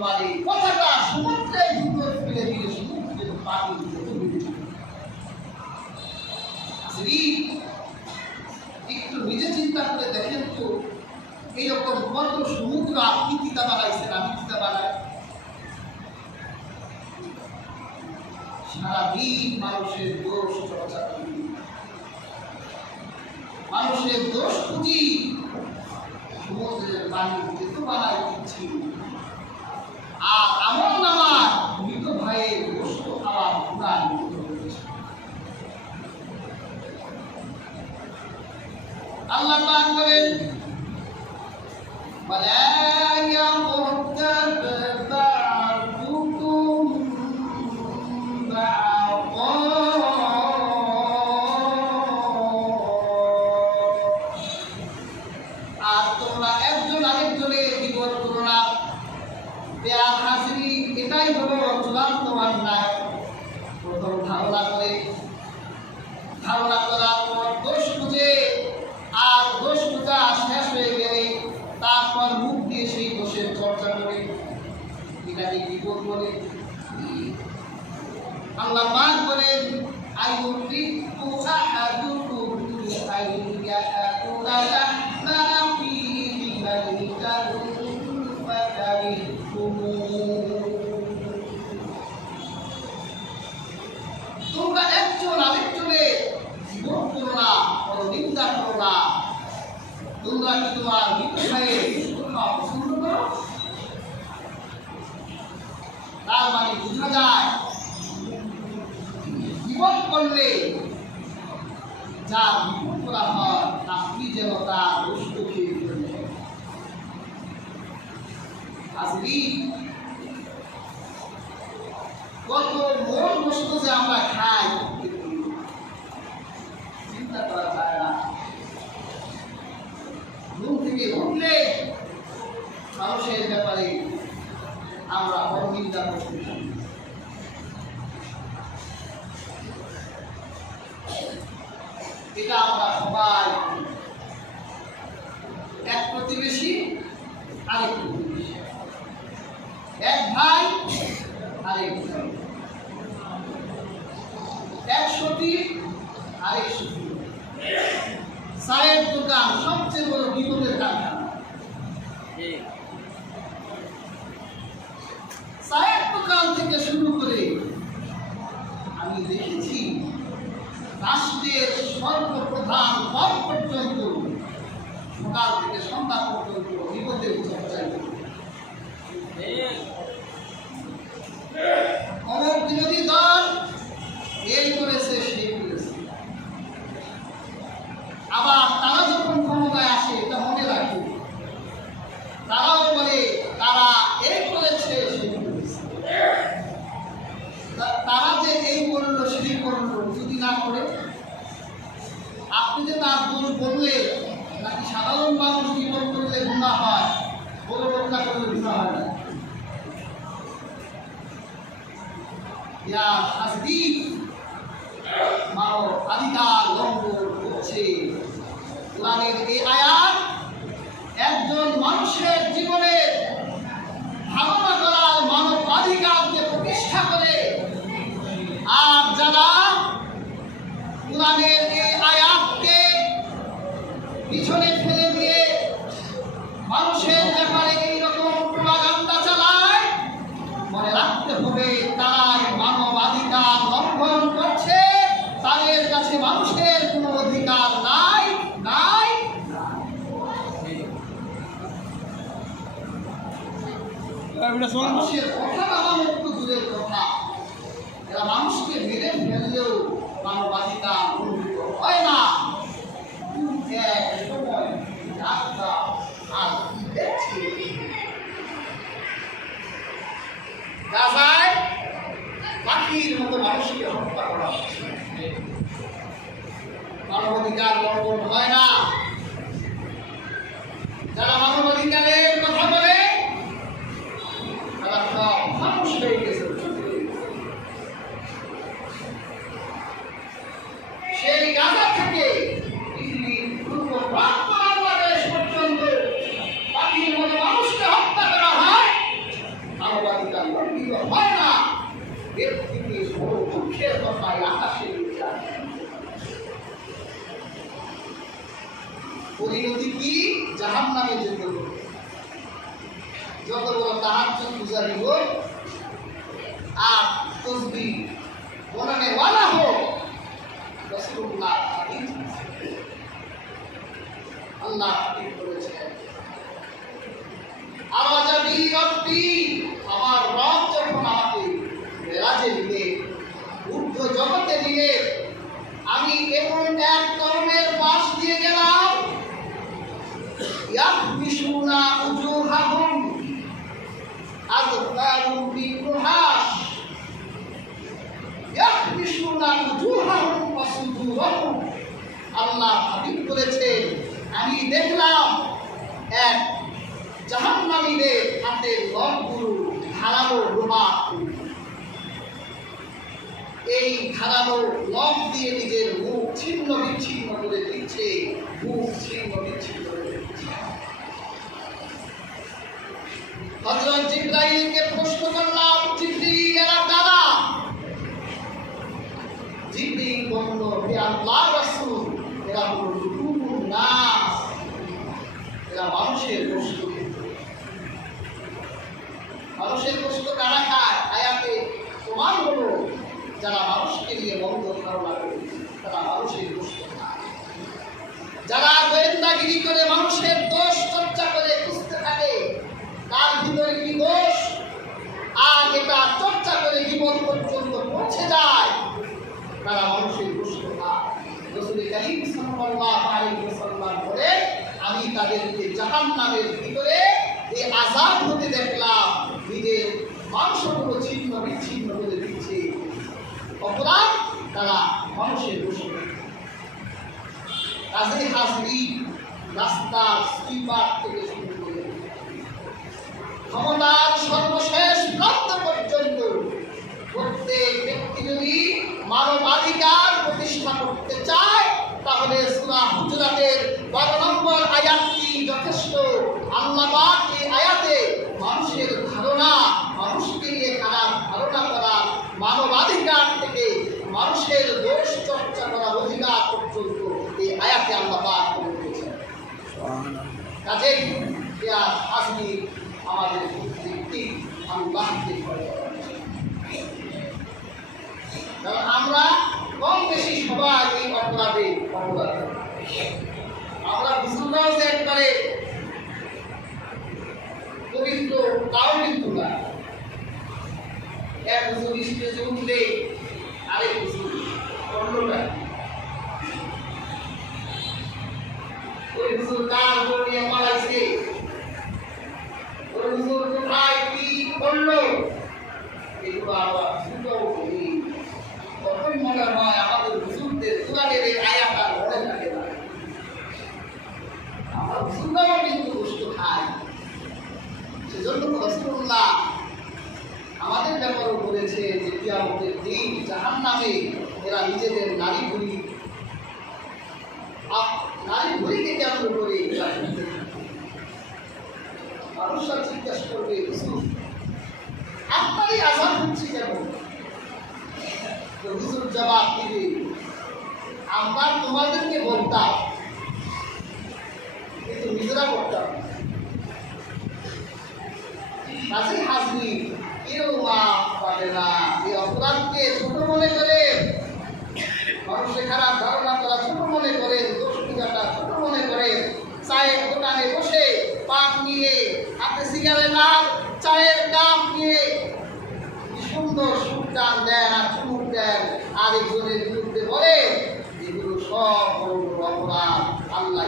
তোমার এই কথাটা সমুদ্রে ভিতর ফেলে দিয়ে সমুদ্রের পানি একটু নিজে চিন্তা করে দেখেন তো, এইরকম কত সমুদ্র আপনি চিন্তা বানাইছেন, আমি চিন্তা বানাই। সারাদিন মানুষের দোষ চর্চা করি, মানুষের দোষ খুঁজি, সমুদ্রের পানি যেত বানাই দিচ্ছি। আর আমল নামার মৃত ভাইয়ের গোস্ত খাওয়ার গুণা নিযুক্ত হয়েছে। আল্লাহ পাক বলেন আর তোমরা একজন আরেকজনের জীবন করো না। এটাই হলো চূড়ান্ত অন্যায়। প্রথম ধারণা করার পর দোষ খুঁজে, আর দোষ খোঁজা শেষ হয়ে গেলে তারপর মুখ দিয়ে সেই দোষের চর্চা করে, এটাকে বিপদ বলে। আল্লাহ পাক বলেন আইয়ুরিকু আহাদুকুম আইয়াকুলা লাহমা আখিহি মাইতান তোমরা একজন আরেকজনের জীবন করো না, নিন্দা করো না। তোমরা কি তোমার বিষয়ে পছন্দ করো? তার মানে বোঝা যায় জীবন করলে যা বিপদ করা হয় আপনি যেন তার রুষ্ট খেয়ে ফেলবেন। কত মন বস্তু যে আমরা খাই চিন্তা করা যায় না। ঘুম থেকে উঠলে মানুষের ব্যাপারে আমরা অনিন্দা করতে চাই। এটা আমরা সবাই, এক প্রতিবেশী আরেক প্রতিবেশী, এক ভাই আরেক ভাই, এক সতীর আরেক সতী। চায়ের দোকান সবচেয়ে বড় বিপদের কারখানা। চায়ের দোকান থেকে শুরু করে আমি দেখেছি রাষ্ট্রের সর্বপ্রধান পদ পর্যন্ত সকাল থেকে সন্ধ্যা পর্যন্ত বিপদের চর্চা। অমর বিরোধী দল এই করেছে সেই করেছে, আবার তারা যখন ক্ষমতায় আসে এটা মনে রাখে, তারাও বলে তারা এই করেছে সেই করেছে। তারা যে এই করলো সেই করলো যদি না করে, আপনি যে তার দোষ বললে নাকি সাধারণ মানুষ জীবন করলে গুনাহ হয়, বড় লোকটা করলে গুনাহ হয় না। মানব অধিকার লঙ্ঘন করছে। কোরআনের এই আয়াত একজন মানুষের জীবনে ধারণা করার মানব অধিকারকে প্রতিষ্ঠা করে। আর যারা কোরআনের এই আয়াতকে পিছনে ফেলে দিয়ে মানুষের ব্যাপারে এইরকম প্রপাগান্ডা চালায়, মনে রাখতে হবে তারাই মানবাধিকার লঙ্ঘন করছে। তাদের কাছে মানুষের কোনো অধিকার নাই নাই। মানুষের কথা বলা একটু দূরের কথা, এরা মানুষকে মেরে ফেললেও মানবাধিকার লঙ্ঘিত হয় না। গাজায় পাখির মতো মানুষকে হত্যা করা হচ্ছে, মানবাধিকার লঙ্ঘন হয় না। যারা মানবাধিকারের কথা বলে তারা সব মানুষ হয়ে গেছে। সেই গাজা থেকে পৃথিবীর পূর্ব প্রান্ত বাংলাদেশ পর্যন্ত পাখির মতো মানুষকে হত্যা করা হয়। যত বড় তাহাজ্জুদ গুজারি হোক আর তসবিহ বনানে ওয়ালা হোক, রাসূলুল্লাহ আল্লাহ ঠিক করেছেন। আওয়াজাবি রব্বি, আমার রব যখন আমাকে মেরাজে নিলে, ঊর্ধ্ব জগতে নিলে, আমি এমন এক কওমের পাশ দিয়ে গেলাম, ইয়াহমিশুনা উজুহাহুম আযফারুম বিনুহাস, ইয়াহমিশুনা উজুহাহুম ওয়া সুদুরহুম। আল্লাহ হাবিব বলেছেন, আমি দেখলাম এক জাহান্নামীদের হাতে নখগুলো ধারালো লোহা, এই ধারালো নখ দিয়ে নিজের মুখ ছিন্ন বিচ্ছিন্ন করে দিচ্ছে, মুখ ছিন্ন বিচ্ছিন্ন করে দিচ্ছে। হযরত জিবরাইলকে প্রশ্ন করলাম, জিবরিল এরা কারা? জিবরিল বলল, হে আল্লাহর রাসূল, এরা হলো লুতুফুন নাস, এরা মানুষের গোশত। মানুষের গোশত কারা খায়? আয়াতে প্রমাণ হলো যারা মানুষকে নিয়ে মন্দ ধারণা করে তারা মানুষের গোশত খায়। যারা গোয়েন্দাগিরি করে মানুষের দোষ চর্চা করে খুঁজতে থাকে তার ভিতরে কি দোষ, আর এটা চর্চা করে জীবন পর্যন্ত পৌঁছে যায়, তারা মানুষের গোশত খায়। রাসূল কারীম সাল্লাল্লাহু আলাইহি ওয়াসাল্লাম বলে, আমি তাদেরকে জাহান্নামের ভিতরে এই আযাব হতে দেখলাম, নিজের মাংসগুলো ছিন্ন বিচ্ছিন্ন করে দিচ্ছে। অপরাধ, তারা মানুষের গোশত। কাজী হাজরি, রাস্তার সুইপার থেকে শুরু করে ক্ষমতার সর্বশেষ প্রান্ত পর্যন্ত প্রত্যেক ব্যক্তি যদি মানবাধিকার প্রতিষ্ঠা করতে চায়, তাহলে সূরা হুজুরাতের 12 নম্বর আয়াতটি যথেষ্ট। আল্লাহ পাক এই আয়াতে মানুষের ধারণা, মানুষকে নিয়ে খারাপ ধারণা করা, মানবাধিকার থেকে মানুষের দোষ চর্চা করার অধিকার পর্যন্ত এই আয়াতে আল্লাহ পাক করে দিয়েছেন। কাজেই আজকে আমাদের প্রত্যেকটি আল্লাহকে ভয় করা উচিত। কারণ আমরা কম বেশি সবাই এই অপরাধে অপরাধ। আমরা মুসলমানরাও যে একবারে পবিত্র তাও কিন্তু না। এক হুজুর স্টেজে উঠলে আরেক হুজুর অন্যটা, ওই হুজুর কার উপর নিয়ে পালাইছে, ওই হুজুর কোথায় কি করলো, এগুলো আবার শুনতেও বলি। তখন মনে হয় আমাদের হুজুরদের কোরআনের এই আয়াত আর মনে থাকে না। আমার হুজুররাও কিন্তু গোশত খায়। সেজন্য রাসূলুল্লাহ আমাদের ব্যাপারেও বলেছে যে কিয়ামতের দিন জাহান্নামে এরা নিজেদের নারী ভুঁড়িকে কেন্দ্র করে মানুষরা জিজ্ঞাসা করবে, হুজুর আপনারই আযাব হচ্ছে কেন? হুজুর জবাব দিবে, আমরা তোমাদেরকে বলতাম কিন্তু নিজেরা করতাম। কাজী হাজরি, কেউ মাফ পাবে না। এই অপরাধকে ছোট মনে করে, মানুষের খারাপ ধারণা করা ছোট মনে করে, দোষ পূজাটা ছোট মনে করে, চায়ের দোকানে বসে পান নিয়ে হাতে সিগারেট আর চায়ের কাপ নিয়ে সুন্দর সুরটান দেন আর চুমুক দেন, আরেকজনের বিরুদ্ধে বলে, এগুলো সব বড় অপরাধ। আল্লাহ